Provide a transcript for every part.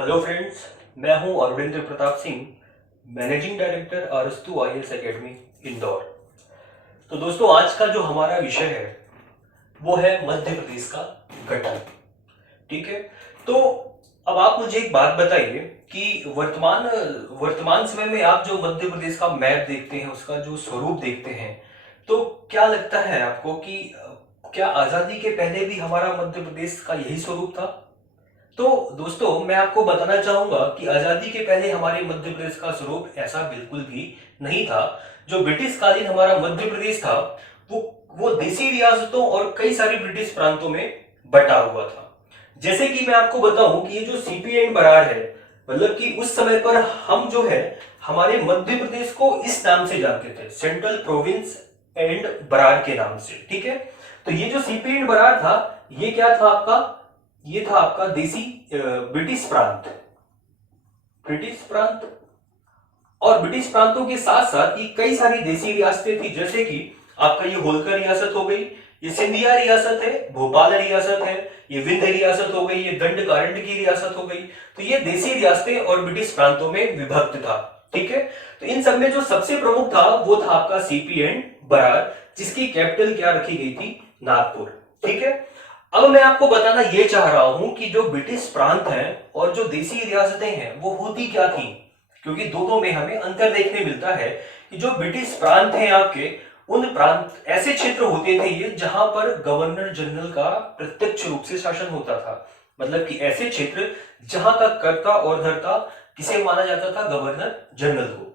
Hello friends, मैं हूं Arvind Pratap Singh, managing director अरस्तु आईएएस एकेडमी इंदौर। तो दोस्तों, आज का जो हमारा विषय है वो है मध्य प्रदेश का गठन। ठीक है। तो अब आप मुझे एक बात बताइए कि वर्तमान वर्तमान समय में आप जो मध्य प्रदेश का मैप देखते हैं, उसका जो स्वरूप देखते हैं, तो क्या लगता है आपको कि क्या आजादी के पहले भी हमारा मध्य प्रदेश का यही स्वरूप था? तो दोस्तों, मैं आपको बताना चाहूंगा कि आजादी के पहले हमारे मध्य प्रदेश का स्वरूप ऐसा बिल्कुल भी नहीं था। जो ब्रिटिश कालीन हमारा मध्य प्रदेश था, वो वो देसी रियासतों और कई सारे ब्रिटिश प्रांतों में बटा हुआ था। जैसे कि मैं आपको बताऊं कि ये जो सीपी एंड बरार है, मतलब कि उस समय पर हम जो है हमारे मध्य प्रदेश को इस नाम से जानते थे, सेंट्रल प्रोविंस एंड बरार के नाम से। ठीक है। तो ये जो सीपी एंड बरार था, ये क्या था आपका? ये था आपका देसी ब्रिटिश प्रांत। ब्रिटिश प्रांत और ब्रिटिश प्रांतों के साथ साथ ये कई सारी देसी रियासतें थी, जैसे कि आपका ये होलकर रियासत हो गई, ये सिंधिया रियासत है, भोपाल रियासत है, ये विंध्य रियासत हो गई, ये दंडकारण्य की रियासत हो गई। तो ये देसी रियासतें और ब्रिटिश प्रांतों में विभक्त था। ठीक है। तो इन सब में जो सबसे प्रमुख था वो था आपका सीपी एंड बरार, जिसकी कैपिटल क्या रखी गई थी? नागपुर। ठीक है। अब मैं आपको बताना यह चाह रहा हूं कि जो ब्रिटिश प्रांत हैं और जो देसी रियासतें हैं वो होती क्या थी, क्योंकि दोनों में हमें अंतर देखने मिलता है कि जो ब्रिटिश प्रांत हैं आपके, उन प्रांत ऐसे क्षेत्र होते थे ये जहां पर गवर्नर जनरल का प्रत्यक्ष रूप से शासन होता था। मतलब कि ऐसे क्षेत्र जहां का कर्ता और धर्ता किसे माना जाता था? गवर्नर जनरल को।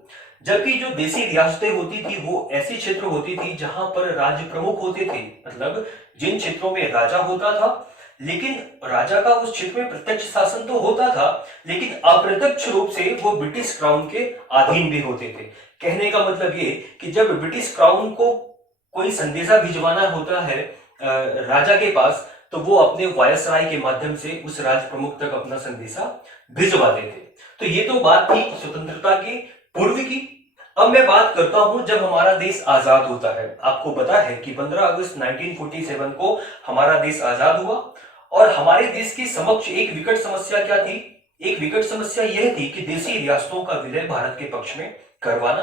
जबकि जो देसी रियासतें होती थी वो ऐसी क्षेत्र होती थी जहां पर राज्य प्रमुख होते थे, मतलब जिन क्षेत्रों में राजा होता था, लेकिन राजा का उस क्षेत्र में प्रत्यक्ष शासन तो होता था, लेकिन अप्रत्यक्ष रूप से वो ब्रिटिश क्राउन के अधीन भी होते थे। कहने का मतलब ये कि जब ब्रिटिश क्राउन को कोई संदेशा भिजवाना होता है राजा के पास, तो वो अपने वायसराय के माध्यम से उस राज प्रमुख तक अपना संदेशा भिजवाते थे। तो ये तो बात थी स्वतंत्रता के पूर्व की। अब मैं बात करता हूं जब हमारा देश आजाद होता है। आपको पता है कि 15 अगस्त 1947 को हमारा देश आजाद हुआ और हमारे देश के समक्ष एक विकट समस्या क्या थी? एक विकट समस्या यह थी कि देसी रियासतों का विलय भारत के पक्ष में करवाना,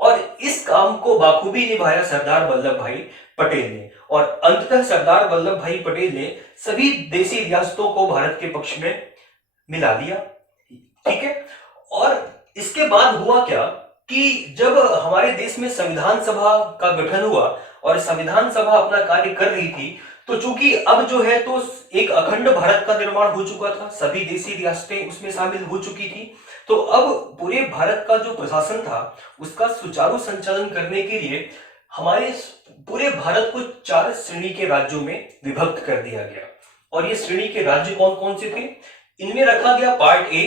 और इस काम को बाखूबी निभाया सरदार वल्लभ भाई पटेल ने, और अंततः सरदार वल्लभ भाई पटेल ने सभी देसी रियासतों को भारत के पक्ष में मिला दिया। ठीक है। और इसके बाद हुआ क्या कि जब हमारे देश में संविधान सभा का गठन हुआ और संविधान सभा अपना कार्य कर रही थी, तो चूंकि अब जो है तो एक अखंड भारत का निर्माण हो चुका था, सभी देसी रियासतें उसमें शामिल हो चुकी थी। तो अब पूरे भारत का जो प्रशासन था उसका सुचारू संचालन करने के लिए हमारे पूरे भारत को 4 श्रेणी के राज्यों में विभक्त कर दिया गया। और ये श्रेणी के राज्य कौन कौन से थे? इनमें रखा गया part A,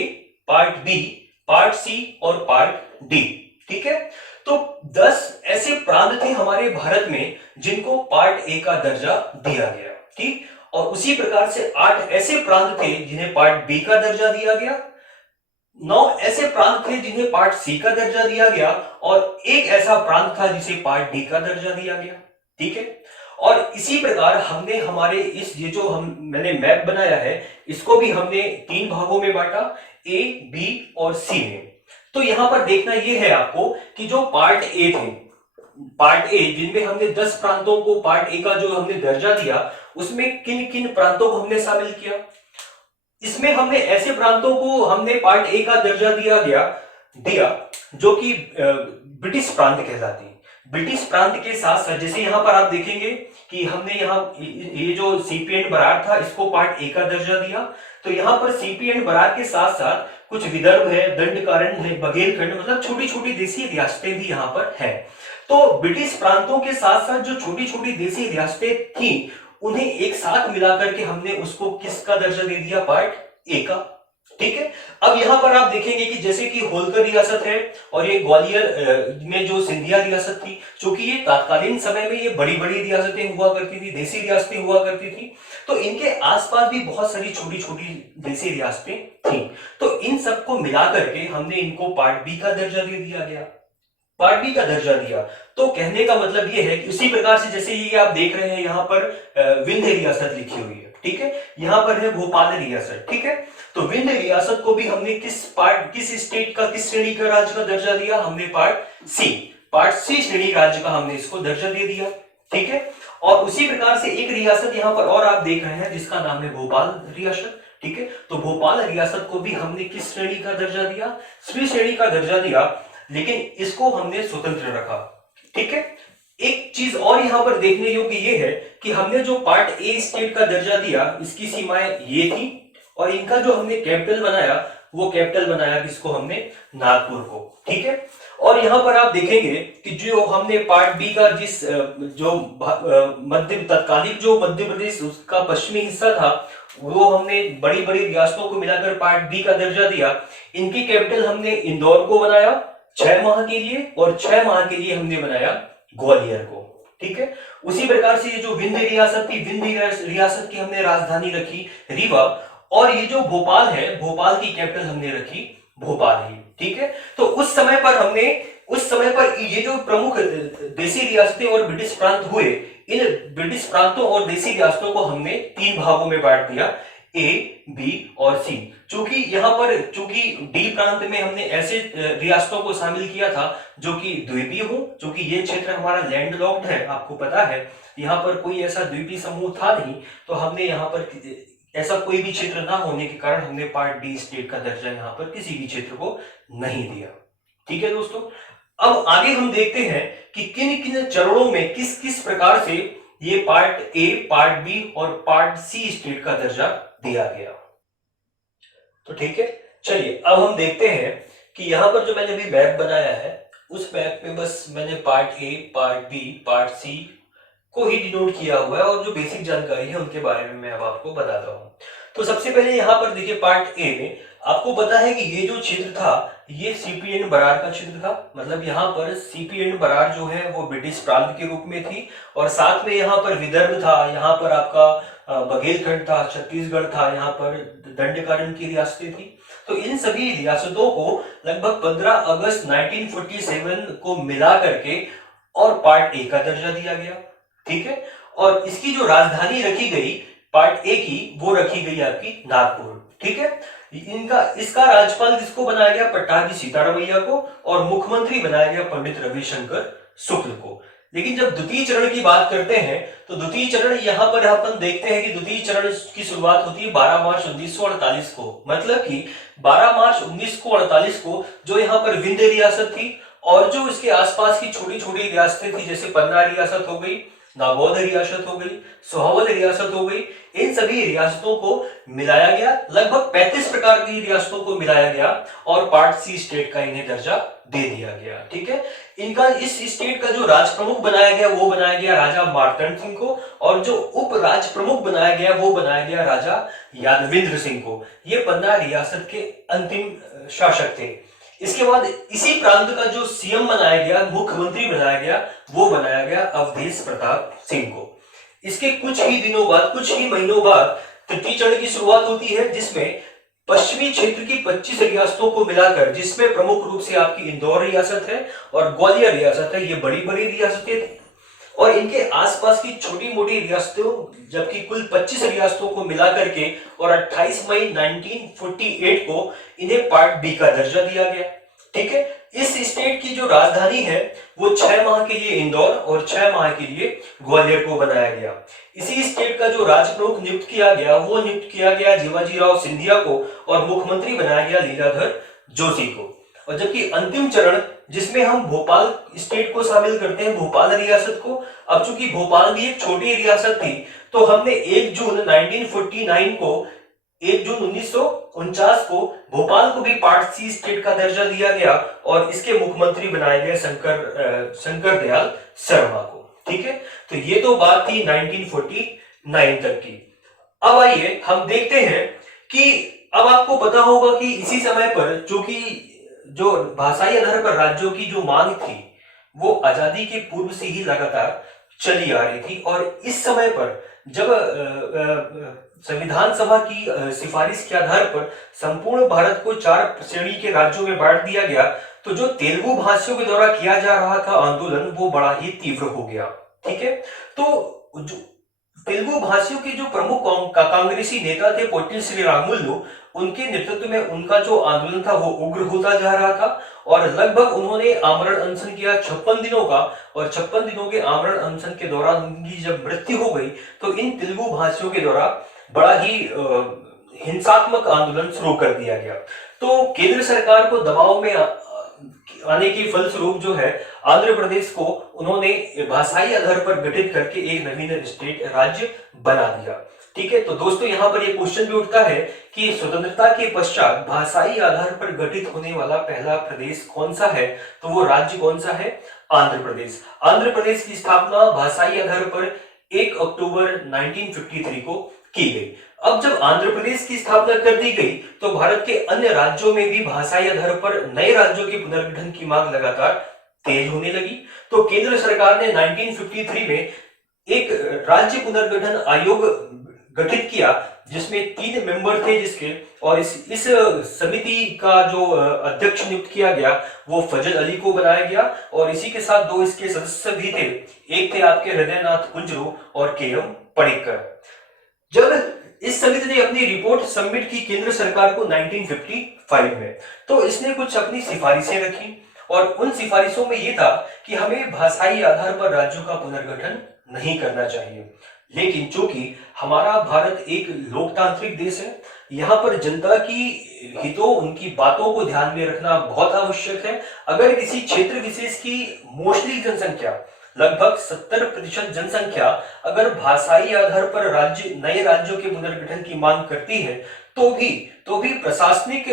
part B, part C और पार्ट डी। ठीक है। तो 10 ऐसे प्रांत थे हमारे भारत में जिनको पार्ट ए का दर्जा दिया गया। ठीक। और उसी प्रकार से 8 ऐसे प्रांत थे जिन्हें पार्ट बी का दर्जा दिया गया, 9 ऐसे प्रांत थे जिन्हें पार्ट सी का दर्जा दिया गया, और एक ऐसा प्रांत था जिसे पार्ट डी का दर्जा दिया गया। ठीक है। और इसी प्रकार हमने हमारे ये जो मैंने मैप बनाया है, इसको भी हमने 3 भागों में बांटा, ए, बी और सी में। तो यहां पर देखना यह है आपको कि जो पार्ट ए थे, पार्ट ए जिनमें हमने 10 प्रांतों को पार्ट ए का जो हमने दर्जा दिया, उसमें किन किन प्रांतों को हमने शामिल किया? इसमें हमने ऐसे प्रांतों को हमने पार्ट ए का दर्जा दिया जो कि ब्रिटिश प्रांत कहलाते हैं। ब्रिटिश प्रांत के साथ साथ जैसे यहां पर आप देखेंगे कि हमने यहाँ ये जो सीपी एंड बरार था, इसको पार्ट ए का दर्जा दिया। तो यहाँ पर सीपी एंड बरार के साथ साथ कुछ विदर्भ है, दंडकारण्य है, बघेलखंड, मतलब छोटी छोटी देसी रियासतें भी यहाँ पर है। तो ब्रिटिश प्रांतों के साथ साथ जो छोटी छोटी देसी रियासतें थी, उन्हें एक साथ मिलाकर के हमने उसको किसका दर्जा दे दिया? पार्ट ए का। ठीक है। अब यहां पर आप देखेंगे कि जैसे कि होलकर रियासत है और ये ग्वालियर में जो सिंधिया रियासत थी, क्योंकि ये तत्कालीन समय में ये बड़ी बड़ी रियासतें हुआ करती थी, देसी रियासतें हुआ करती थी, तो इनके आसपास भी बहुत सारी छोटी छोटी देसी रियासतें थी। तो इन सबको मिला करके हमने इनको पार्ट बी का दर्जा दे दिया गया, पार्ट बी का दर्जा दिया। तो कहने का मतलब ये है कि उसी प्रकार से जैसे ये आप देख रहे हैं यहाँ पर विंध्य रियासत लिखी हुई है, ठीक है, यहाँ पर है भोपाल रियासत। ठीक है, तो विंध्य रियासत को भी हमने किस स्टेट का, किस श्रेणी का राज्य का दर्जा दिया? हमने पार्ट सी श्रेणी राज्य का हमने इसको दर्जा दे दिया। ठीक है, और उसी प्रकार से एक रियासत यहाँ पर और आप देख रहे हैं जिसका नाम है भोपाल रियासत। ठीक है, तो भोपाल रियासत को भी हमने किस श्रेणी का दर्जा दिया? सी श्रेणी का दर्जा दिया, लेकिन इसको हमने स्वतंत्र रखा। ठीक है, एक चीज और यहाँ पर देखने योग्य ये है कि हमने जो पार्ट ए स्टेट का दर्जा दिया, इसकी सीमाएं ये थी, और इनका जो हमने कैपिटल बनाया, वो कैपिटल बनाया किसको? हमने नागपुर को। ठीक है, और यहाँ पर आप देखेंगे कि जो हमने पार्ट बी का तत्कालिक जो मध्य प्रदेश उसका पश्चिमी हिस्सा था, वो हमने बड़ी बड़ी रियासतों को मिलाकर पार्ट बी का दर्जा दिया। इनकी कैपिटल हमने इंदौर को बनाया 6 माह के लिए, और 6 माह के लिए हमने बनाया ग्वालियर को। ठीक है, उसी प्रकार से ये जो विंध्य रियासत थी, विंध्य रियासत की हमने राजधानी रखी रीवा, और ये जो भोपाल है, भोपाल की कैपिटल हमने रखी भोपाल ही। ठीक है, तो उस समय पर ये जो प्रमुख देशी रियासतें और ब्रिटिश प्रांत हुए, इन ब्रिटिश प्रांतों और देशी रियासतों को हमने 3 भागों में बांट दिया, ए, बी और सी। चूंकि डी प्रांत में हमने ऐसे रियासतों को शामिल किया था जो कि द्वीपीय हो, क्योंकि ये क्षेत्र हमारा लैंड लॉक्ड है, आपको पता है यहाँ पर कोई ऐसा द्वीपीय समूह था नहीं, तो हमने यहाँ पर ऐसा कोई भी क्षेत्र ना होने के कारण हमने पार्ट डी स्टेट का दर्जा यहाँ पर किसी भी क्षेत्र को नहीं दिया। ठीक है दोस्तों, अब आगे हम देखते हैं कि किन किन चरणों में किस किस प्रकार से ये पार्ट ए, पार्ट बी और पार्ट सी स्टेट का दर्जा दिया गया। तो ठीक है, चलिए अब हम देखते हैं कि यहाँ पर जो मैंने अभी मैप बनाया है, उस मैप में बस मैंने part A, part B, part C को ही डिनोट किया हुआ है, और जो बेसिक जानकारी है उनके बारे में मैं अब आपको बताता हूँ। तो सबसे पहले यहाँ पर देखिए, पार्ट ए में आपको पता है कि ये जो क्षेत्र था, ये सीपी एंड बरार का क्षेत्र था। मतलब यहाँ पर सीपी एंड बरार जो है वो ब्रिटिश प्रांत के रूप में थी, और साथ में यहाँ पर विदर्भ था, यहाँ पर आपका बघेलखंड था, छत्तीसगढ़ था, यहाँ पर दंडकारण्य की रियासतें थी। तो इन सभी रियासतों को लगभग 15 अगस्त 1947 को मिला करके और पार्ट ए का दर्जा दिया गया। ठीक है, और इसकी जो राजधानी रखी गई पार्ट ए की, वो रखी गई आपकी नागपुर। ठीक है, इसका राज्यपाल किसको बनाया गया? पट्टाभी सीतारामैया को, और मुख्यमंत्री बनाया गया पंडित रविशंकर शुक्ल को। लेकिन जब द्वितीय चरण की बात करते हैं, तो द्वितीय चरण यहाँ पर अपन देखते हैं कि द्वितीय चरण की शुरुआत होती है 12 मार्च 1948 को। मतलब कि 12 मार्च 1948 को जो यहाँ पर विंध्य रियासत थी, और जो इसके आसपास की छोटी छोटी रियासतें थी, जैसे पन्ना रियासत हो गई, नागौद रियासत हो गई, सोहावल रियासत हो गई, इन सभी रियासतों को मिलाया गया। लगभग 35 प्रकार की रियासतों को मिलाया गया, और पार्ट सी स्टेट का इन्हें दर्जा दे दिया गया। ठीक है, इनका इस स्टेट का जो राज प्रमुख बनाया गया, वो बनाया गया राजा मार्तंड सिंह को, और जो उप राज प्रमुख बनाया गया, वो बनाया गया राजा यादविंद्र सिंह को। ये पन्ना रियासत के अंतिम शासक थे। इसके बाद इसी प्रांत का जो सीएम बनाया गया, मुख्यमंत्री बनाया गया, वो बनाया गया अवधेश प्रताप सिंह को। इसके कुछ ही महीनों बाद तृतीय चरण की शुरुआत होती है, जिसमें पश्चिमी क्षेत्र की 25 रियासतों को मिलाकर, जिसमें प्रमुख रूप से आपकी इंदौर रियासत है और ग्वालियर रियासत है, ये बड़ी बड़ी रियासतें थी, और इनके आसपास की छोटी मोटी रियासतों, जबकि कुल 25 रियासतों को मिलाकर के, और 28 मई 1948 को इन्हें पार्ट बी का दर्जा दिया गया। ठीक है, इस स्टेट की जो राजधानी है वो 6 माह के लिए इंदौर और 6 माह के लिए ग्वालियर को बनाया गया। इसी स्टेट का जो राज प्रमुख नियुक्त किया गया, वो नियुक्त किया गया जीवाजीराव सिंधिया को, और मुख्यमंत्री बनाया गया लीलाधर जोशी को। और जबकि अंतिम चरण, जिसमें हम भोपाल स्टेट को शामिल करते हैं, भोपाल रियासत को, अब चूंकि भोपाल भी एक छोटी रियासत थी, तो हमने 1 जून 1949 को 1 जून 1949 को भोपाल को भी पार्ट सी स्टेट का दर्जा दिया गया, और इसके मुख्यमंत्री बनाए गए शंकर दयाल शर्मा को। ठीक है, तो ये तो बात थी 1949 तक की। अब आइए हम देखते हैं कि अब आपको पता होगा कि इसी समय पर, चूंकि जो भाषाई आधार पर राज्यों की जो मांग थी, वो आजादी के पूर्व से ही लगातार चली आ रही थी, और इस समय पर जब संविधान सभा की सिफारिश के आधार पर संपूर्ण भारत को 4 श्रेणी के राज्यों में बांट दिया गया, तो जो तेलुगु भाषियों के द्वारा किया जा रहा था आंदोलन, वो बड़ा ही तीव्र हो गया। ठीक है, तो जो तेलुगु भाषियों के जो प्रमुख कांग्रेसी नेता थे पोट्टी श्रीरामुलु, उनके नेतृत्व में उनका जो आंदोलन था वो उग्र होता जा रहा था और लगभग उन्होंने आमरण अनशन किया 56 दिनों का। और 56 दिनों के आमरण अनशन के दौरान उनकी जब मृत्यु हो गई तो इन तेलुगु भाषियों के द्वारा बड़ा ही हिंसात्मक आंदोलन शुरू कर दिया गया। तो केंद्र सरकार को दबाव में आने की फलस्वरूप जो है आंध्र प्रदेश को उन्होंने भाषाई आधार पर गठित करके एक नवीन स्टेट राज्य बना दिया। ठीक है, तो दोस्तों यहाँ पर ये क्वेश्चन भी उठता है कि स्वतंत्रता के पश्चात भाषाई आधार पर गठित होने वाला पहला प्रदेश कौन सा है, तो वो राज्य कौन सा है? आंध्र प्रदेश। आंध्र प्रदेश की स्थापना भाषाई आधार पर 1 अक्टूबर 1953 को की गई। अब जब आंध्र प्रदेश की स्थापना कर दी गई तो भारत के अन्य राज्यों में भी भाषाई आधार पर नए राज्यों के पुनर्गठन की मांग लगातार तेज होने लगी। तो केंद्र सरकार ने 1953 में एक राज्य पुनर्गठन आयोग गठित किया जिसमें 3 मेंबर थे जिसके, और इस समिति का जो अध्यक्ष नियुक्त किया गया वो फजल अली को बनाया गया और इसी के साथ 2 इसके सदस्य भी थे। एक थे आपके हृदयनाथ कुंजरू और के.एम. पणिक्कर। जब इस समिति ने अपनी रिपोर्ट सबमिट की केंद्र सरकार को 1955 में, तो इसने कुछ अपनी सिफारिशें रखी और उन सिफारिशों में यह था कि हमें भाषाई आधार पर राज्यों का पुनर्गठन नहीं करना चाहिए। लेकिन चूंकि हमारा भारत एक लोकतांत्रिक देश है, यहाँ पर जनता की हितों, उनकी बातों को ध्यान में रखना बहुत आवश्यक है। अगर किसी क्षेत्र विशेष की मोस्टली जनसंख्या, लगभग 70% जनसंख्या अगर भाषाई आधार पर नए राज्यों के पुनर्गठन की मांग करती है तो भी प्रशासनिक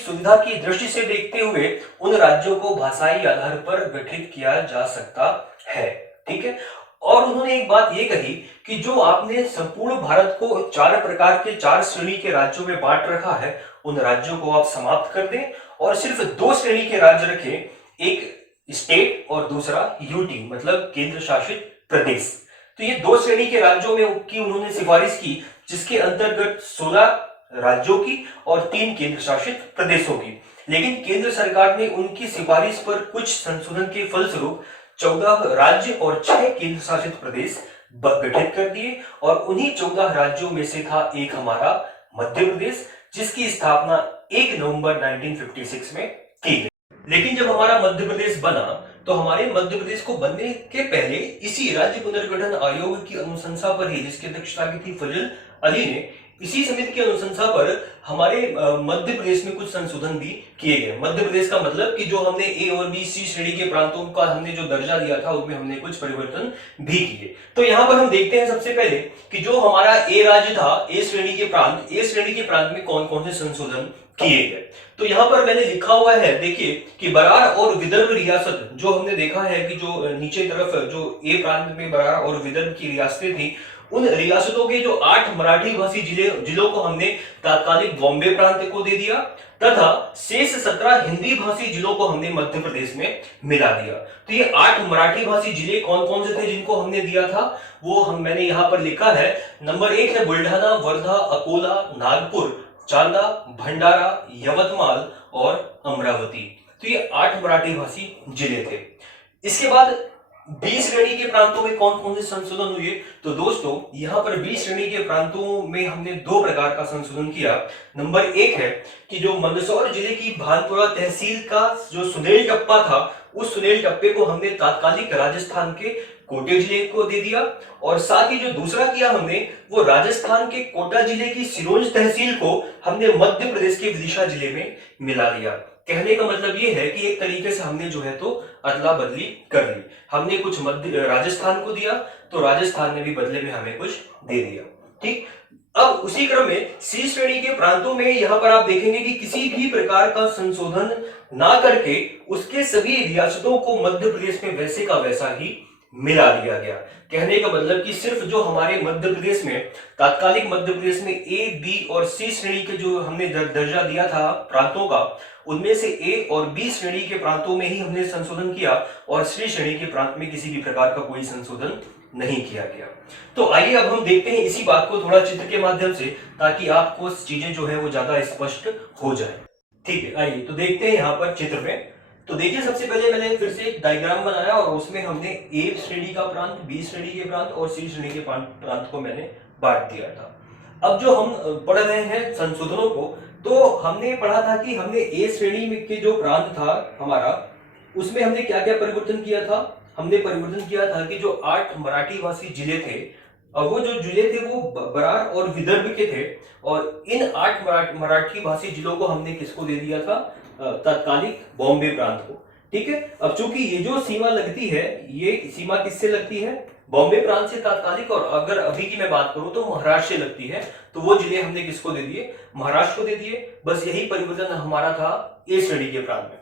सुविधा की दृष्टि से देखते हुए उन राज्यों को भाषाई आधार पर गठित किया जा सकता है। ठीक है, और उन्होंने एक बात ये कही कि जो आपने संपूर्ण भारत को 4 प्रकार के 4 श्रेणी के राज्यों में बांट रखा है, उन राज्यों को आप समाप्त कर दें और सिर्फ 2 श्रेणी के राज्य रखें, एक स्टेट और दूसरा यूटी मतलब केंद्र शासित प्रदेश। तो ये 2 श्रेणी के राज्यों में की उन्होंने सिफारिश की जिसके अंतर्गत 16 राज्यों की और 3 केंद्र शासित प्रदेशों की। लेकिन केंद्र सरकार ने उनकी सिफारिश पर कुछ संशोधन के फलस्वरूप 14 राज्य और 6 केंद्र शासित प्रदेश गठित कर दिए और उन्हीं 14 राज्यों में से था एक हमारा मध्य प्रदेश, जिसकी स्थापना 1 नवंबर 1956 में की गई। लेकिन जब हमारा मध्य प्रदेश बना तो हमारे मध्य प्रदेश को बनने के पहले इसी राज्य पुनर्गठन आयोग की अनुशंसा पर ही, जिसकी अध्यक्षता की थी फजल अली ने, इसी समिति की अनुशंसा पर हमारे मध्य प्रदेश में कुछ संशोधन भी किए गए। मध्य प्रदेश का मतलब कि जो हमने ए और बी सी श्रेणी के प्रांतों का हमने जो दर्जा दिया था उसमें हमने कुछ परिवर्तन भी किए। तो यहाँ पर हम देखते हैं सबसे पहले कि जो हमारा ए राज्य था, ए श्रेणी के प्रांत में कौन कौन से संशोधन किए गए। तो यहाँ पर मैंने लिखा हुआ है, देखिए कि बरार और विदर्भ रियासत, जो हमने देखा है कि जो नीचे तरफ जो ए प्रांत में बरार और विदर्भ की रियासतें थी, उन रियासतों के जो 8 मराठी भाषी जिलों को हमने तात्कालिक बॉम्बे प्रांत को दे दिया तथा शेष 17 हिंदी भाषी जिलों को हमने मध्य प्रदेश में मिला दिया। तो ये 8 मराठी भाषी जिले कौन कौन से थे जिनको हमने दिया था, वो मैंने यहाँ पर लिखा है। नंबर 1 है बुल्ढाना, वर्धा, अकोला, नागपुर, चांदा, भंडारा, यवतमाल और अमरावती। तो ये 8 मराठी भाषी जिले थे। इसके बाद 20 श्रेणी के प्रांतों में कौन कौन से संशोधन हुए, तो दोस्तों यहाँ पर 20 श्रेणी के प्रांतों में हमने 2 प्रकार का संशोधन किया। नंबर 1 है कि जो मंदसौर जिले की भानपुरा तहसील का जो सुनेल टप्पा था, उस सुनेल टप्पे को हमने तात्कालिक राजस्थान के कोटे जिले को दे दिया और साथ ही जो दूसरा किया हमने वो राजस्थान के कोटा जिले की सिरोंज तहसील को हमने मध्य प्रदेश के विदिशा जिले में मिला दिया। कहने का मतलब ये है कि एक तरीके से हमने जो है तो अदला बदली कर ली। हमने कुछ मध्य राजस्थान को दिया तो राजस्थान ने भी बदले में हमें कुछ दे दिया। ठीक, अब उसी क्रम में सी श्रेणी के प्रांतों में यहाँ पर आप देखेंगे कि किसी भी प्रकार का संशोधन ना करके उसके सभी रियासतों को मध्य प्रदेश में वैसे का वैसा ही मिला दिया गया। कहने का मतलब कि सिर्फ जो हमारे मध्य प्रदेश में तात्कालिक मध्य प्रदेश में ए, बी और सी श्रेणी के जो हमने दर्जा दिया था प्रांतों का, उनमें से ए और बी श्रेणी के प्रांतों में ही हमने संशोधन किया और सी श्रेणी के प्रांत में किसी भी प्रकार का कोई संशोधन नहीं किया गया। तो आइए अब हम देखते हैं इसी बात को थोड़ा चित्र के माध्यम से, ताकि आपको चीजें जो है वो ज्यादा स्पष्ट हो जाए। ठीक है, आइए तो देखते हैं यहाँ पर चित्र में। तो देखिए, सबसे पहले मैंने फिर से एक डायग्राम बनाया और उसमें हमने ए श्रेणी का प्रांत, बी श्रेणी के प्रांत और सी श्रेणी के प्रांत को मैंने बांट दिया था। अब जो हम पढ़ रहे हैं संशोधनों को, तो हमने पढ़ा था कि हमने ए श्रेणी में के जो प्रांत था हमारा, उसमें हमने क्या क्या परिवर्तन किया था। हमने परिवर्तन किया था कि जो 8 मराठी भाषी जिले थे, और वो जो जिले थे वो बरार और विदर्भ के थे, और इन 8 मराठी भाषी जिलों को हमने किसको दे दिया था, तत्कालिक बॉम्बे प्रांत को। ठीक है, अब चूंकि ये जो सीमा लगती है, ये सीमा किससे लगती है, बॉम्बे प्रांत से तात्कालिक, और अगर अभी की मैं बात करूं तो महाराष्ट्र से लगती है, तो वो जिले हमने किसको दे दिए, महाराष्ट्र को दे दिए। बस यही परिवर्तन हमारा था ए श्रेणी के प्रांत में।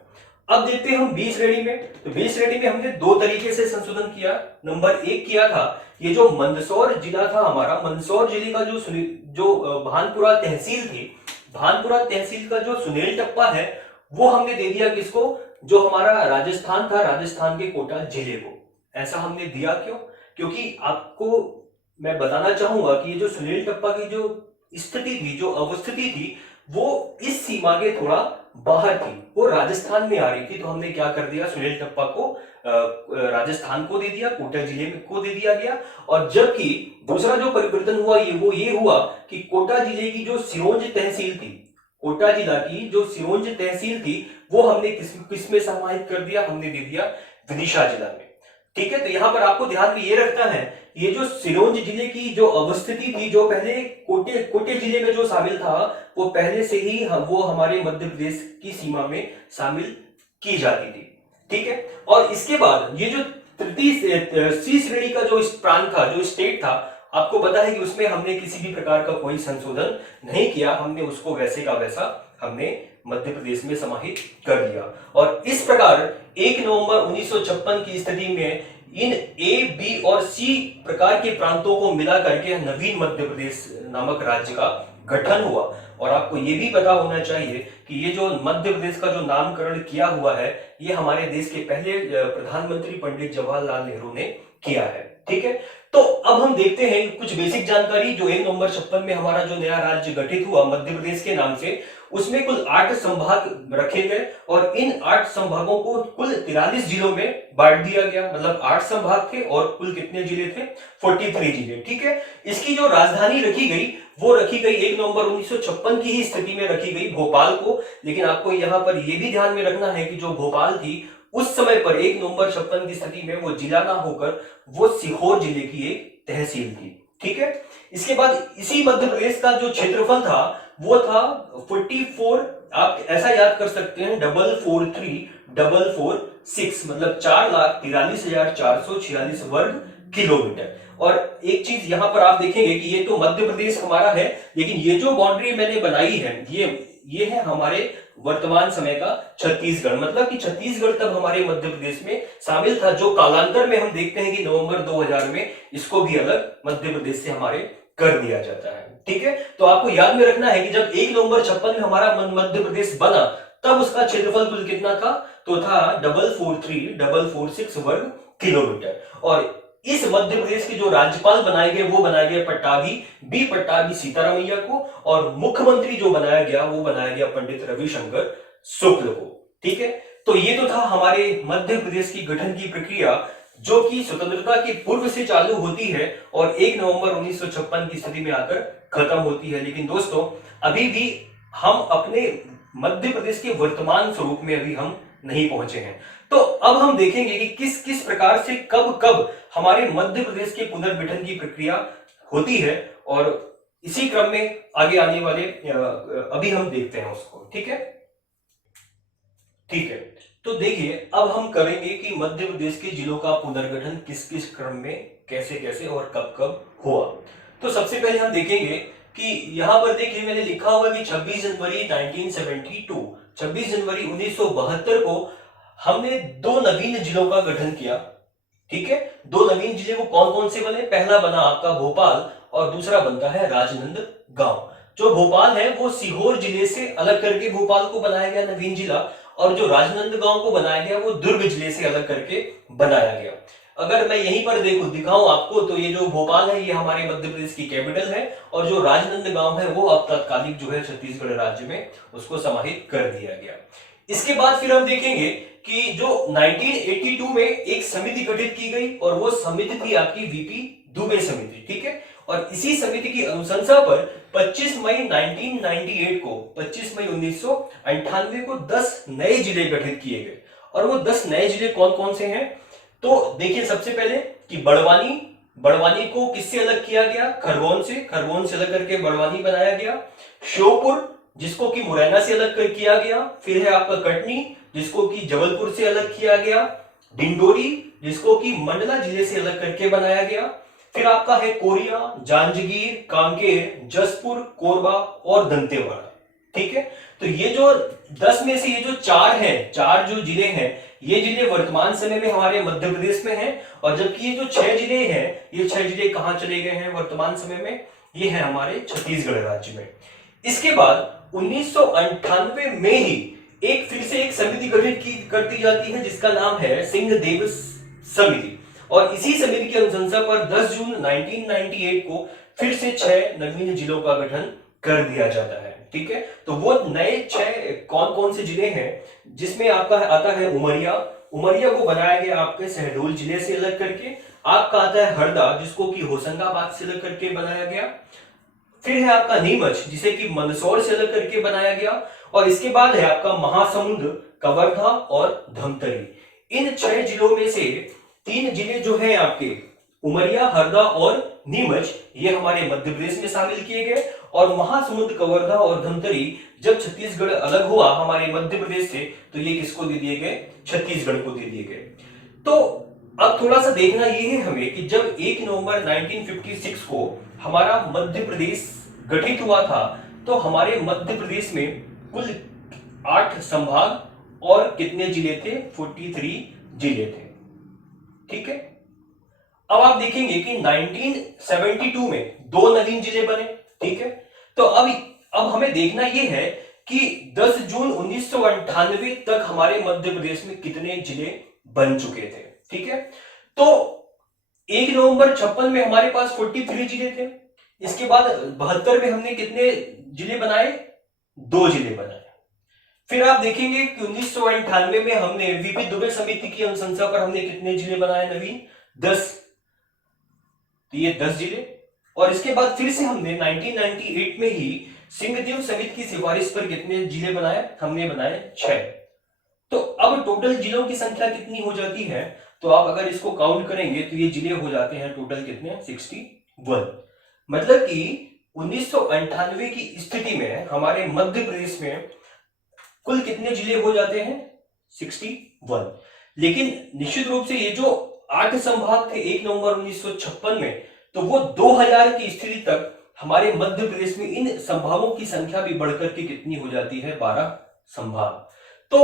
अब देखते हैं हम बी श्रेणी में। तो बी श्रेणी में हमने दो तरीके से संशोधन किया। नंबर 1 किया था, ये जो मंदसौर जिला था हमारा, मंदसौर जिले का जो भानपुरा तहसील थी, भानपुरा तहसील का जो सुनील टप्पा है, वो हमने दे दिया किसको, जो हमारा राजस्थान था, राजस्थान के कोटा जिले को। ऐसा हमने दिया क्यों, क्योंकि आपको मैं बताना चाहूंगा कि ये जो सुनील टप्पा की जो स्थिति थी, जो अवस्थिति थी, वो इस सीमा के थोड़ा बाहर थी, वो राजस्थान में आ रही थी। तो हमने क्या कर दिया, सुनील टप्पा को राजस्थान को दे दिया, कोटा जिले में को दे दिया गया। और जबकि दूसरा जो परिवर्तन हुआ ये हुआ कि कोटा जिले की जो सिरोंज तहसील थी, कोटा जिला की जो सिरोंज तहसील थी, वो हमने किस में समाहित कर दिया, हमने दे दिया विदिशा जिला में। ठीक है, तो यहां पर आपको ध्यान में ये रखना है, ये जो सिरोंज जिले की जो अवस्थिति थी, जो पहले कोटे जिले में जो शामिल था, वो पहले से ही वो हमारे मध्य प्रदेश की सीमा में शामिल की जाती थी। ठीक है, और इसके बाद ये जो तृतीय सी श्रेणी का जो प्रांत था, जो स्टेट था, आपको पता है कि उसमें हमने किसी भी प्रकार का कोई संशोधन नहीं किया, हमने उसको वैसे का वैसा हमने मध्य प्रदेश में समाहित कर दिया। और इस प्रकार 1 नवंबर 1956 की स्थिति में इन ए, बी और सी प्रकार के प्रांतों को मिला करके नवीन मध्य प्रदेश नामक राज्य का गठन हुआ। और आपको ये भी पता होना चाहिए कि ये जो मध्य प्रदेश का जो नामकरण किया हुआ है, ये हमारे देश के पहले प्रधानमंत्री पंडित जवाहरलाल नेहरू ने किया है। ठीक है, तो अब हम देखते हैं कुछ बेसिक जानकारी। जो 1 नवंबर 56 में हमारा जो नया राज्य गठित हुआ मध्य प्रदेश के नाम से, उसमें कुल 8 संभाग रखे गए, और इन 8 संभागों को कुल 43 जिलों में बांट दिया गया। मतलब 8 संभाग थे और कुल कितने जिले थे, 43 जिले। ठीक है, इसकी जो राजधानी रखी गई, वो रखी गई 1 नवंबर 1956 की ही स्थिति में रखी गई, भोपाल को। लेकिन आपको यहाँ पर यह भी ध्यान में रखना है कि जो भोपाल थी, उस समय पर 1 नवंबर 56 की स्थिति में वो जिला ना होकर वो सीहोर जिले की एक तहसील थी। ठीक है, इसके बाद इसी मध्य प्रदेश का जो क्षेत्रफल था, वो था 44, आप ऐसा याद कर सकते हैं, 443446, मतलब 4,43,446 वर्ग किलोमीटर। और एक चीज यहां पर आप देखेंगे कि ये तो मध्य प्रदेश हमारा है, लेकिन ये जो बाउंड्री मैंने बनाई है, ये है हमारे वर्तमान समय का छत्तीसगढ़। मतलब कि छत्तीसगढ़ तब हमारे मध्य प्रदेश में शामिल था, जो कालांतर में हम देखते हैं कि नवंबर 2000 में इसको भी अलग मध्य प्रदेश से हमारे कर दिया जाता है। ठीक है, तो आपको याद में रखना है कि जब 1 नवंबर 56 में हमारा मध्य प्रदेश बना, तब उसका क्षेत्रफल कुल कितना था, तो था 443446 वर्ग किलोमीटर। और इस मध्य प्रदेश के जो राज्यपाल बनाए गए, वो बनाए गए पट्टाभी सीतारामैया को, और मुख्यमंत्री जो बनाया गया, वो बनाया गया पंडित रविशंकर शुक्ल को। ठीक है, तो ये तो था हमारे मध्य प्रदेश की गठन की प्रक्रिया, जो कि स्वतंत्रता के पूर्व से चालू होती है और 1 नवंबर 1956 की स्थिति में आकर खत्म होती है। लेकिन दोस्तों, अभी भी हम अपने मध्य प्रदेश के वर्तमान स्वरूप में अभी हम नहीं पहुंचे हैं। तो अब हम देखेंगे कि किस किस प्रकार से कब कब हमारे मध्य प्रदेश के पुनर्गठन की प्रक्रिया होती है, और इसी क्रम में आगे आने वाले अभी हम देखते हैं उसको। ठीक है, तो देखिए, अब हम करेंगे कि मध्य प्रदेश के जिलों का पुनर्गठन किस किस क्रम में, कैसे कैसे और कब कब हुआ। तो सबसे पहले हम देखेंगे कि यहां पर देखिए मैंने लिखा हुआ कि 26 जनवरी 1972, 26 जनवरी 1972 को हमने 2 नवीन जिलों का गठन किया। ठीक है, 2 नवीन जिले को कौन कौन से बने, पहला बना आपका भोपाल और दूसरा बनता है राजनांदगांव। जो भोपाल है वो सीहोर जिले से अलग करके भोपाल को बनाया गया नवीन जिला, और जो राजनांदगांव को बनाया गया वो दुर्ग जिले से अलग करके बनाया गया। अगर मैं यहीं पर दिखाऊं आपको, तो ये जो भोपाल है ये हमारे मध्य प्रदेश की कैपिटल है, और जो राजनांदगांव है वो अब तत्कालिक जो है छत्तीसगढ़ राज्य में उसको समाहित कर दिया गया। इसके बाद फिर हम देखेंगे कि जो 1982 में एक समिति गठित की गई और वो समिति थी आपकी वीपी दुबे समिति, ठीक है। और इसी समिति की अनुशंसा पर 25 मई 1998 को 25 मई 1998 को 10 नए जिले गठित किए गए। और वो 10 नए जिले कौन कौन से हैं? तो देखिए, सबसे पहले कि बड़वानी को किससे अलग किया गया? खरगोन से अलग करके बड़वानी बनाया गया। श्योपुर, जिसको कि मुरैना से अलग कर किया गया। फिर है आपका कटनी, जिसको कि जबलपुर से अलग किया गया। डिंडोरी, जिसको कि मंडला जिले से अलग करके बनाया गया। फिर आपका है कोरिया, जांजगीर, कांकेर, जसपुर, कोरबा और दंतेवाड़ा, ठीक है। तो ये जो 10 में से ये जो चार जो जिले हैं, ये जिले वर्तमान समय में हमारे मध्य प्रदेश में हैं। और जबकि ये जो 6 जिले हैं, ये 6 जिले कहां चले गए हैं वर्तमान समय में? ये है हमारे छत्तीसगढ़ राज्य में। इसके बाद 1998 में ही फिर से एक समिति गठित कर दी जाती है, जिसका नाम है सिंहदेव समिति। और इसी समिति की अनुशंसा पर 10 जून 1998 को फिर से 6 नवीन जिलों का गठन कर दिया जाता है, ठीक है। तो वो नए 6 कौन कौन से जिले हैं, जिसमें आपका आता है उमरिया को बनाया गया आपके शहडोल जिले से अलग करके। आपका आता है हरदा, जिसको कि होशंगाबाद से अलग करके बनाया गया। फिर है आपका नीमच, जिसे कि मंदसौर से अलग करके बनाया गया। और इसके बाद है आपका महासमुंद, कवर्धा और धमतरी। इन 6 जिलों में से 3 जिले जो हैं आपके उमरिया, हरदा और नीमच, ये हमारे मध्य प्रदेश में शामिल किए गए। और महासमुंद, कवर्धा और धमतरी जब छत्तीसगढ़ अलग हुआ हमारे मध्य प्रदेश से, तो ये किसको दे दिए गए? छत्तीसगढ़ को दे दिए गए। तो अब थोड़ा सा देखना ये है हमें कि जब 1 नवंबर 1956 को हमारा मध्य प्रदेश गठित हुआ था, तो हमारे मध्य प्रदेश में कुल 8 संभाग और कितने जिले थे? 43 जिले थे, ठीक है। अब आप देखेंगे कि 1972 में 2 नवीन जिले बने, ठीक है। तो अब हमें देखना यह है कि 10 जून 1998 तक हमारे मध्य प्रदेश में कितने जिले बन चुके थे, ठीक है। तो 1 नवंबर 56 में हमारे पास 43 जिले थे। इसके बाद 72 में हमने कितने जिले बनाए? 2 जिले बनाए। फिर आप देखेंगे कि 1998 में हमने वीपी दुबे समिति की अनुशंसा पर हमने कितने जिले बनाए नवीन? 10। तो ये 10 जिले। और इसके बाद फिर से हमने 1998 में ही सिंहदेव समिति की सिफारिश पर कितने जिले बनाए? हमने बनाए 6। तो अब टोटल जिलों की संख्या कितनी हो जाती है? तो आप अगर इसको काउंट करेंगे तो ये जिले हो जाते हैं टोटल कितने? 61। मतलब कि 1998 की स्थिति में हमारे मध्य प्रदेश में कुल कितने जिले हो जाते हैं? 61। लेकिन निश्चित रूप से ये जो 8 संभाग थे 1 नवंबर 1956 में, तो वो 2000 की स्थिति तक हमारे मध्य प्रदेश में इन संभागों की संख्या भी बढ़कर के कितनी हो जाती है? 12 संभाग। तो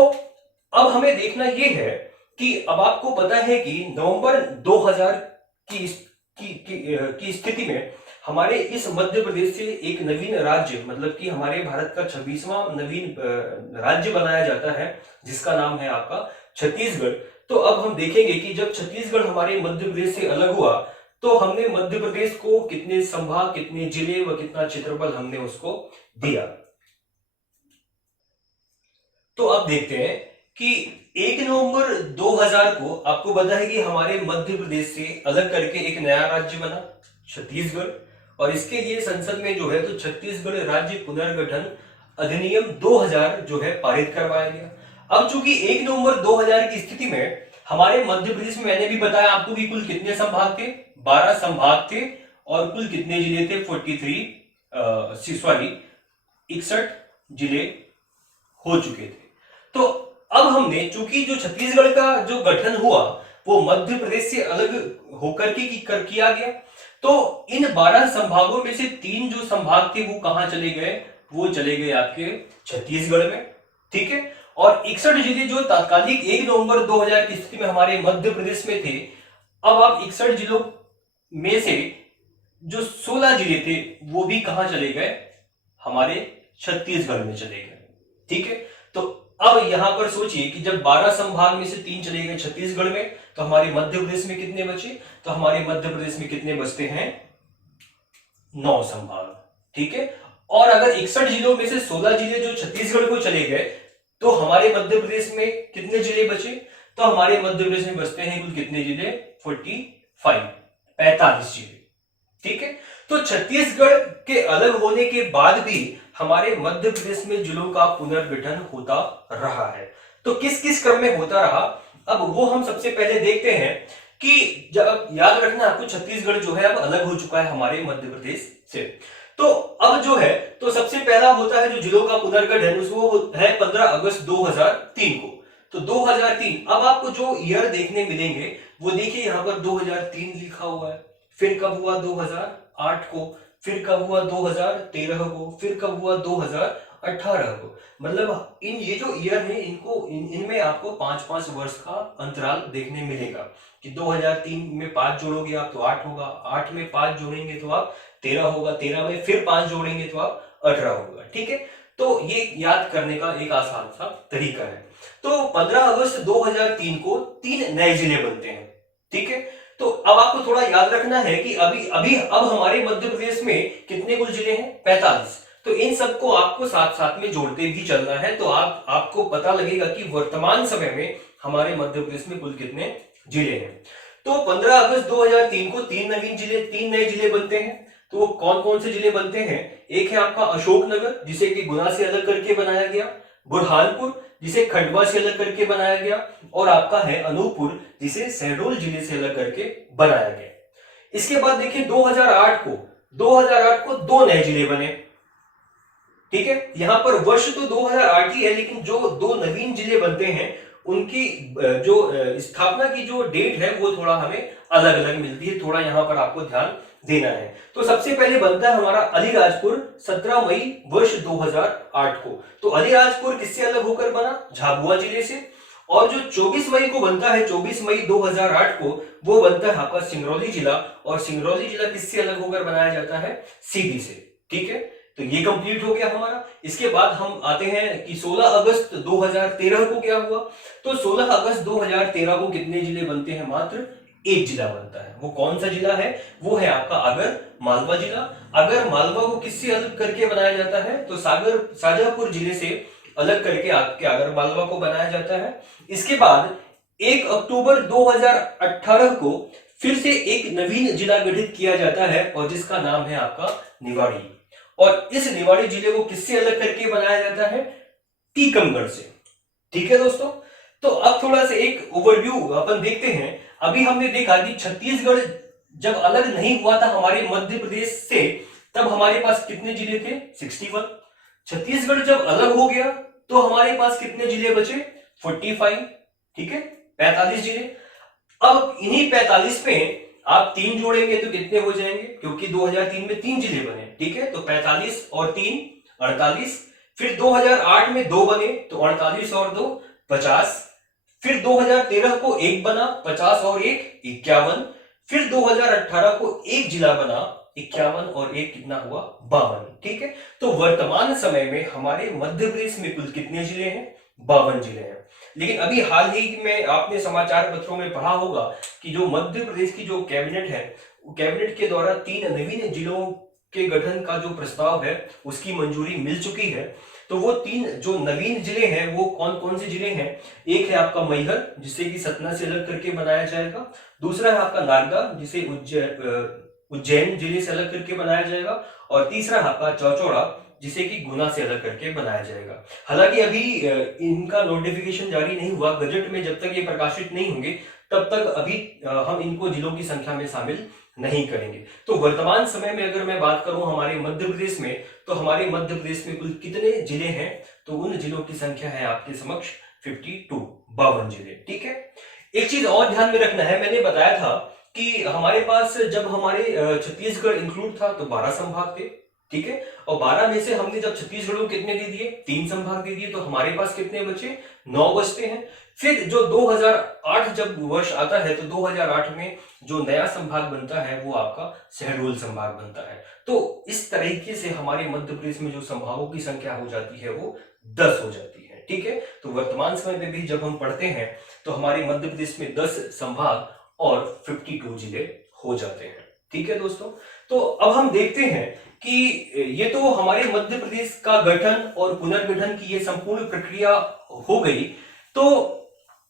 अब हमें देखना यह है कि अब आपको पता है कि नवंबर 2000 की स्थिति में हमारे इस मध्य प्रदेश से एक नवीन राज्य, मतलब कि हमारे भारत का 26वां नवीन राज्य बनाया जाता है, जिसका नाम है आपका छत्तीसगढ़। तो अब हम देखेंगे कि जब छत्तीसगढ़ हमारे मध्य प्रदेश से अलग हुआ, तो हमने मध्य प्रदेश को कितने संभाग, कितने जिले व कितना क्षेत्रफल हमने उसको दिया। तो अब देखते हैं कि 1 नवंबर 2000 को आपको पता है कि हमारे मध्य प्रदेश से अलग करके एक नया राज्य बना, छत्तीसगढ़। और इसके लिए संसद में जो है तो छत्तीसगढ़ राज्य पुनर्गठन अधिनियम 2000 जो है पारित करवाया गया। अब चूंकि 1 नवंबर 2000 की स्थिति में हमारे मध्य प्रदेश में, मैंने भी बताया आपको कि कुल कितने संभाग थे? 12 संभाग थे। और कुल कितने जिले थे? 61 जिले हो चुके थे। तो अब हमने, चूंकि जो छत्तीसगढ़ का जो गठन हुआ वो मध्य प्रदेश से अलग होकर के किया गया, तो इन 12 संभागों में से 3 जो संभाग थे वो कहां चले गए? वो चले गए आपके छत्तीसगढ़ में, ठीक है। और 61 जिले जो तात्कालिक 1 नवंबर 2000 की स्थिति में हमारे मध्य प्रदेश में थे, अब आप 61 जिलों में से जो 16 जिले थे वो भी कहां चले गए? हमारे छत्तीसगढ़ में चले गए, ठीक है। तो अब यहां पर सोचिए कि जब 12 संभाग में से 3 चले गए छत्तीसगढ़ में, तो हमारे मध्य प्रदेश में कितने बचे? तो हमारे मध्य प्रदेश में कितने बचते हैं? 9 संभाग, ठीक है। और अगर 61 जिलों में से 16 जिले जो छत्तीसगढ़ को चले गए, तो हमारे मध्य प्रदेश में कितने जिले बचे? तो हमारे मध्य प्रदेश में बचते हैं कुल कितने जिले? 45 जिले। ठीक है, तो छत्तीसगढ़ के अलग होने के बाद भी हमारे मध्य प्रदेश में जिलों का पुनर्गठन होता रहा है। तो किस किस क्रम में होता रहा, अब वो हम सबसे पहले देखते हैं कि जब याद रखना आपको, छत्तीसगढ़ जो है अब अलग हो चुका है हमारे मध्य प्रदेश से। तो अब जो है, तो सबसे पहला होता है जो जिलों का पुनर्गठन, वो है 15 अगस्त 2003 को। तो 2003, अब आपको जो ईयर देखने मिलेंगे वो देखिए यहाँ पर 2003 लिखा हुआ है, फिर कब हुआ? 2008 को, फिर कब हुआ? 2013 को, फिर कब हुआ? 2018 को। मतलब इन ये जो ईयर है इनमें आपको 5-5 वर्ष का अंतराल देखने मिलेगा कि 2003 में 5 जोड़ोगे आप तो 8 होगा, 8 में 5 जोड़ेंगे तो आप 13 होगा, 13 में फिर 5 जोड़ेंगे तो आप 18 होगा। ठीक है, तो ये याद करने का एक आसान सा तरीका है। तो 15 अगस्त 2003 को 3 नए जिले बनते हैं। ठीक है, तो अब आपको थोड़ा याद रखना है कि अब हमारे मध्य प्रदेश में कितने कुल जिले हैं? 45। तो इन सबको आपको साथ साथ में जोड़ते भी चलना है, तो आपको पता लगेगा कि वर्तमान समय में हमारे मध्य प्रदेश में कुल कितने जिले हैं। तो 15 अगस्त 2003 को 3 नए जिले बनते हैं। तो वो कौन कौन से जिले बनते हैं? एक है आपका अशोकनगर, जिसे कि गुना से अलग करके बनाया गया, बुरहानपुर जिसे खंडवा से अलग करके बनाया गया, और आपका है अनूपपुर जिसे शहडोल जिले से अलग करके बनाया गया। इसके बाद देखिए 2008 को 2 नए जिले बने। ठीक है, यहां पर वर्ष तो 2008 ही है, लेकिन जो 2 नवीन जिले बनते हैं उनकी जो स्थापना की जो डेट है वो थोड़ा हमें अलग अलग मिलती है, थोड़ा यहां पर आपको ध्यान देना है। तो सबसे पहले बनता है हमारा अलीराजपुर 17 मई वर्ष 2008 को। तो अलीराजपुर किससे अलग होकर बना? झाबुआ जिले से। और जो 24 मई को बनता है, 24 मई 2008 को, वो बनता है आपका सिंगरौली जिला, और सिंगरौली जिला किससे अलग होकर बनाया जाता है? सीधी से। ठीक है, तो ये कंप्लीट हो गया हमारा। इसके बाद हम आते हैं कि 16 अगस्त 2013 को क्या हुआ? तो 16 अगस्त 2013 को कितने जिले बनते हैं? मात्र एक जिला बनता है। वो कौन सा जिला है? वो है आपका आगर मालवा जिला। अगर मालवा को किससे अलग करके बनाया जाता है? तो शाजापुर जिले से अलग करके आपके आगर मालवा को बनाया जाता है। इसके बाद 1 अक्टूबर 2018 को फिर से एक नवीन जिला गठित किया जाता है, और जिसका नाम है आपका निवाड़ी। और इस निवाड़ी जिले को किससे अलग करके बनाया जाता है? टीकमगढ़ से। ठीक है दोस्तों, तो अब थोड़ा सा एक ओवरव्यू अपन देखते हैं। अभी हमने देखा कि छत्तीसगढ़ जब अलग नहीं हुआ था हमारे मध्य प्रदेश से, तब हमारे पास कितने जिले थे? 61। छत्तीसगढ़ जब अलग हो गया तो हमारे पास कितने जिले बचे? 45। ठीक है, 45 जिले। अब इन्हीं 45 पे आप 3 जोड़ेंगे तो कितने हो जाएंगे? क्योंकि 2003 में 3 जिले बने। ठीक है, तो 45 और 3 48। फिर 2008 में 2 बने, तो 48 और 2 50। फिर 2013 को 1 बना, 50 और 1 51। फिर 2018 को 1 जिला बना, 51 और 1 कितना हुआ? 52। ठीक है, तो वर्तमान समय में हमारे मध्य प्रदेश में कुल कितने जिले हैं? 52 जिले हैं। लेकिन अभी हाल ही में आपने समाचार पत्रों में पढ़ा होगा कि जो मध्य प्रदेश की जो कैबिनेट है, कैबिनेट के द्वारा 3 नवीन जिलों के गठन का जो प्रस्ताव है उसकी मंजूरी मिल चुकी है। तो वो 3 जो नवीन जिले हैं वो कौन कौन से जिले हैं? एक है आपका मैहर, जिसे कि सतना से अलग करके बनाया जाएगा। दूसरा है आपका नागदा, जिसे उज्जैन जिले से अलग करके बनाया जाएगा। और तीसरा है आपका चौचौड़ा, जिसे कि गुना से अलग करके बनाया जाएगा। हालांकि अभी इनका नोटिफिकेशन जारी नहीं हुआ, बजट में जब तक ये प्रकाशित नहीं होंगे तब तक अभी हम इनको जिलों की संख्या में शामिल नहीं करेंगे। तो वर्तमान समय में अगर मैं बात करूं हमारे मध्य प्रदेश में, तो हमारे मध्य प्रदेश में कुल कितने जिले हैं? तो उन जिलों की संख्या है आपके समक्ष 52 जिले। ठीक है, एक चीज और ध्यान में रखना है, मैंने बताया था कि हमारे पास जब हमारे छत्तीसगढ़ इंक्लूड था तो 12 संभाग थे। ठीक है, और 12 में से हमने जब छत्तीसगढ़ को कितने दे दिए? 3 संभाग दे दिए, तो हमारे पास कितने बचे? 9 बचते हैं। फिर जो 2008 जब वर्ष आता है तो 2008 में जो नया संभाग बनता है वो आपका शहडोल संभाग बनता है। तो इस तरीके से हमारे मध्य प्रदेश में जो संभागों की संख्या हो जाती है वो 10 हो जाती है। ठीक है, तो वर्तमान समय में भी जब हम पढ़ते हैं तो हमारे मध्य प्रदेश में 10 संभाग और 52 जिले हो जाते हैं। ठीक है दोस्तों, तो अब हम देखते हैं कि ये तो हमारे मध्य प्रदेश का गठन और पुनर्गठन की ये संपूर्ण प्रक्रिया हो गई, तो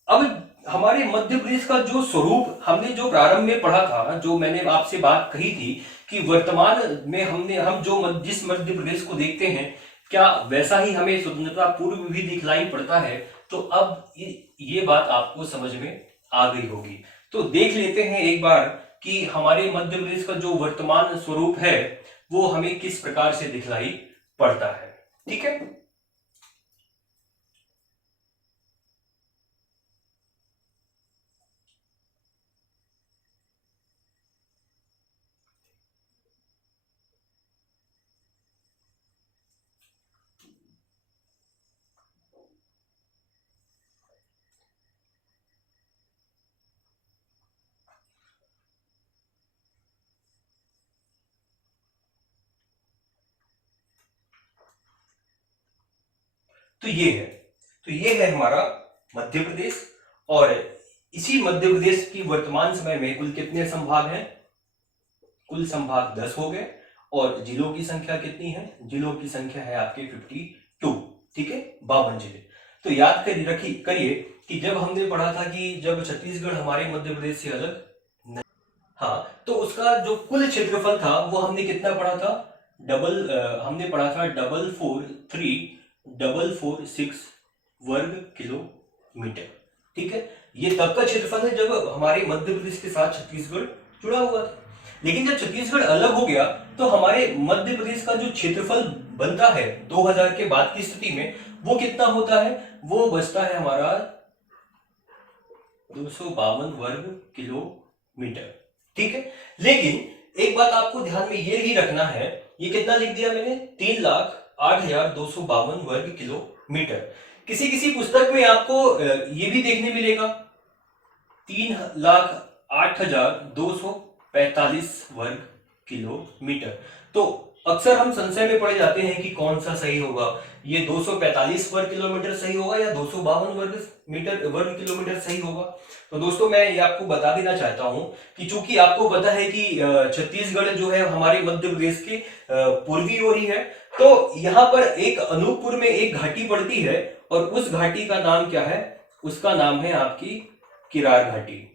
अब हमारे मध्य प्रदेश का जो स्वरूप हमने जो प्रारंभ में पढ़ा था, जो मैंने आपसे बात कही थी कि वर्तमान में हम जो जिस मध्य प्रदेश को देखते हैं, क्या वैसा ही हमें स्वतंत्रता पूर्व भी दिखलाई पड़ता है? तो अब ये बात आपको समझ में आ गई होगी। तो देख लेते हैं एक बार कि हमारे मध्य प्रदेश का जो वर्तमान स्वरूप है वो हमें किस प्रकार से दिखलाई पड़ता है। ठीक है, तो ये है हमारा मध्य प्रदेश। और इसी मध्य प्रदेश की वर्तमान समय में कुल कितने संभाग हैं? कुल संभाग 10 हो गए। और जिलों की संख्या कितनी है? जिलों की संख्या है आपके 52। ठीक है, 52 जिले। तो याद करिए कि जब हमने पढ़ा था कि जब छत्तीसगढ़ हमारे मध्य प्रदेश से अलग, हाँ, तो उसका जो कुल क्षेत्रफल था वो हमने कितना पढ़ा था? हमने पढ़ा था 443,446 वर्ग किलोमीटर। ठीक है, ये तब का क्षेत्रफल है जब हमारे मध्य प्रदेश के साथ छत्तीसगढ़ जुड़ा हुआ था। लेकिन जब छत्तीसगढ़ अलग हो गया तो हमारे मध्य प्रदेश का जो क्षेत्रफल बनता है 2000 के बाद की स्थिति में, वो कितना होता है? वो बचता है हमारा 252 वर्ग किलोमीटर। ठीक है, लेकिन एक बात आपको ध्यान में ये ही रखना है, ये कितना लिख दिया मैंने? 3,08,252 वर्ग किलोमीटर। किसी किसी पुस्तक में आपको ये भी देखने मिलेगा 3,08,245 वर्ग किलोमीटर। तो अक्सर हम संशय में पड़े जाते हैं कि कौन सा सही होगा, ये 245 वर्ग किलोमीटर सही होगा या 252 वर्ग किलोमीटर सही होगा। तो दोस्तों मैं ये आपको बता देना चाहता हूं कि चूंकि आपको पता है कि छत्तीसगढ़ जो है हमारे मध्य प्रदेश के पूर्वी ओर ही है, तो यहाँ पर एक अनूपपुर में एक घाटी पड़ती है और उस घाटी का नाम क्या है? उसका नाम है आपकी किरार घाटी।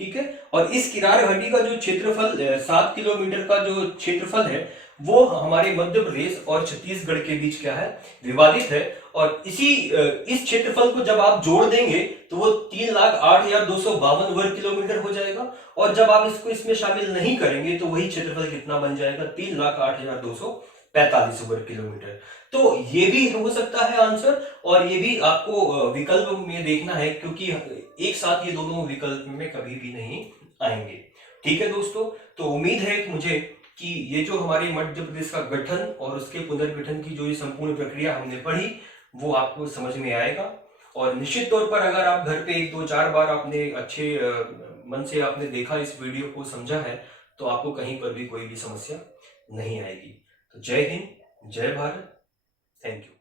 ठीक है, और इस किरार घाटी का जो क्षेत्रफल 7 किलोमीटर का जो क्षेत्रफल है वो हमारे मध्य प्रदेश और छत्तीसगढ़ के बीच क्या है? विवादित है। और इस क्षेत्रफल को जब आप जोड़ देंगे तो वो 3,08,252 वर्ग किलोमीटर हो जाएगा। और जब आप इसको इसमें शामिल नहीं करेंगे तो वही क्षेत्रफल कितना बन जाएगा? 3,08,245 वर्ग किलोमीटर। तो ये भी हो सकता है आंसर, और ये भी आपको विकल्प में देखना है, क्योंकि एक साथ ये दोनों विकल्प में कभी भी नहीं आएंगे। ठीक है दोस्तों, तो उम्मीद है कि मुझे कि ये जो हमारे मध्य प्रदेश का गठन और उसके पुनर्गठन की जो ये संपूर्ण प्रक्रिया हमने पढ़ी वो आपको समझ में आएगा। और निश्चित तौर पर अगर आप घर पे 1 2 4 बार आपने अच्छे मन से आपने देखा, इस वीडियो को समझा है, तो आपको कहीं पर भी कोई भी समस्या नहीं आएगी। तो जय हिंद, जय भारत, थैंक यू।